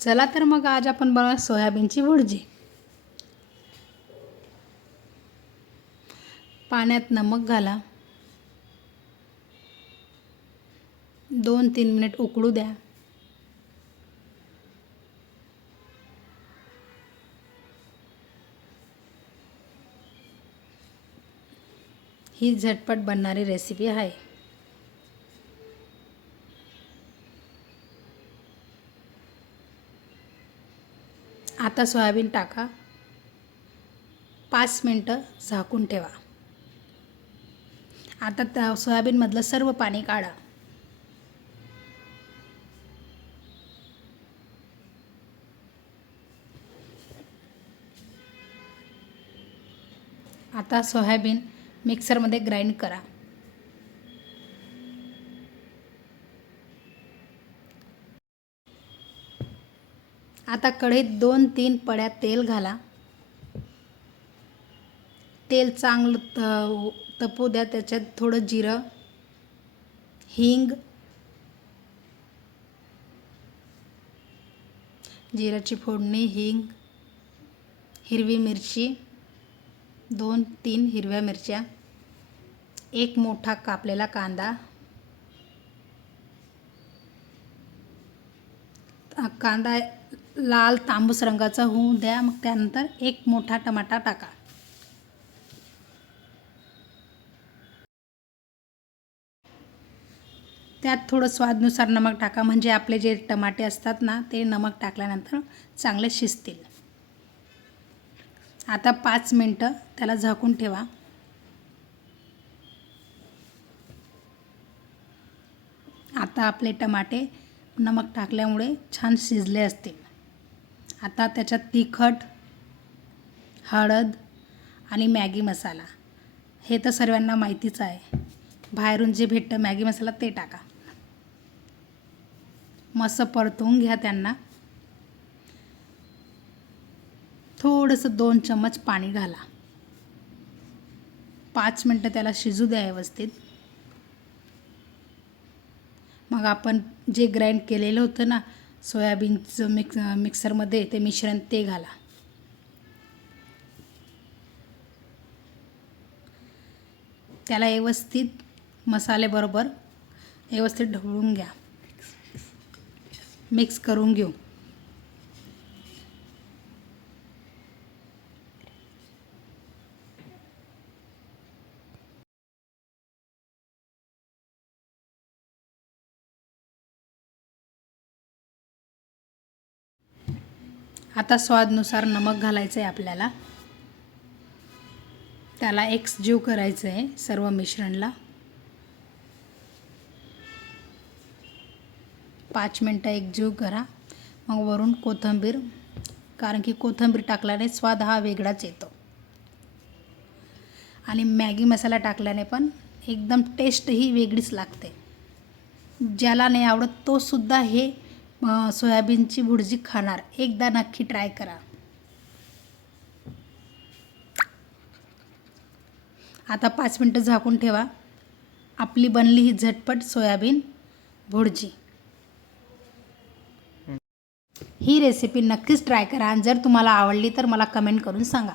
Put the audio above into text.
चला तर मग आज आपण बनवूया सोयाबीनची भुर्जी। पाण्यात नमक घाला, 2-3 मिनिट उकळू द्या। ही झटपट बनणारी रेसिपी आहे। आता सोयाबीन टाका, 5 मिनिटं झाकून ठेवा। आता सोयाबीनमधलं सर्व पाणी काढा। आता सोयाबीन मिक्सरमध्ये ग्राइंड करा। आता कढईत 2-3 पळ्या तेल घाला। तेल चांगलं तपू द्या। त्याच्यात थोडं जिरं, हिंग, जिऱ्याची फोडणी, हिंग, हिरवी मिरची, 2-3 हिरव्या मिरच्या, एक मोठा कापलेला कांदा, कांदा लाल तांबूस रंगाचा होऊ द्या। मग त्यानंतर एक मोठा टमाटा टाका। त्यात थोडं स्वादानुसार नमक टाका, म्हणजे आपले जे टमाटे असतात ना ते नमक टाकल्यानंतर चांगले शिजतील। आता 5 मिनिटं त्याला झाकून ठेवा। आता आपले टमाटे नमक टाकल्यामुळे छान शिजले असतील। आता त्याच्यात तिखट, हळद आणि मॅगी मसाला, हे तर सर्वांना माहितीच आहे। बाहेरून जे भेटतं मॅगी मसाला ते टाका। मस्त परतवून घ्या त्यांना। थोडंसं 2 चम्मच पाणी घाला। 5 मिनिटं त्याला शिजू द्या व्यवस्थित। मग आपण जे ग्राइंड केलेलं होतं ना सोयाबीनचं मिक्सरमध्ये, ते मिश्रण ते घाला। त्याला व्यवस्थित मसाल्याबरोबर व्यवस्थित ढवळून घ्या, मिक्स करून घेऊ। आता स्वादानुसार नमक घालायचं आहे आपल्याला। त्याला एकजीव करायचं आहे सर्व मिश्रणला। 5 मिनिटं एकजीव करा। मग वरून कोथिंबीर, कारण की कोथिंबीर टाकल्याने स्वाद हा वेगळाच येतो। आणि मॅगी मसाला टाकल्याने पण एकदम टेस्ट ही वेगळीच लागते। ज्याला नाही आवडत तो सुद्धा हे सोयाबीनची भुर्जी खाणार। एकदा नक्की ट्राय करा। आता 5 मिनिटं झाकून ठेवा। आपली बनली ही झटपट सोयाबीन भुर्जी। ही रेसिपी नक्कीच ट्राय करा आणि जर तुम्हाला आवडली तर मला कमेंट करून सांगा।